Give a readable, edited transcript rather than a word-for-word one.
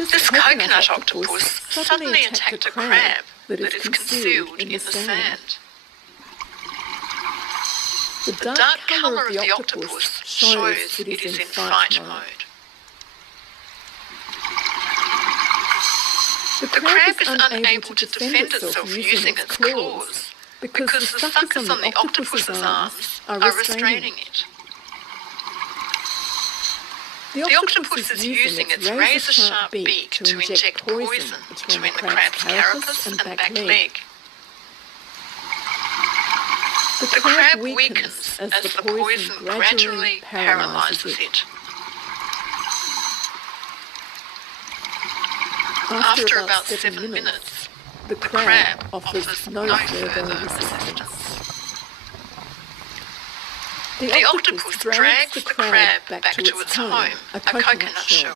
This coconut octopus suddenly attacked a crab that is concealed in the sand. The dark colour of the octopus shows it is in fight mode. The crab is unable to defend itself using its claws because the suckers on the octopus's arms are restraining it. The octopus is using its razor-sharp beak to inject poison between the crab's carapace and back leg. The crab weakens as the poison gradually paralyses it. After about 7 minutes, the crab offers no further resistance. The octopus drags the crab back to its home, a coconut shell.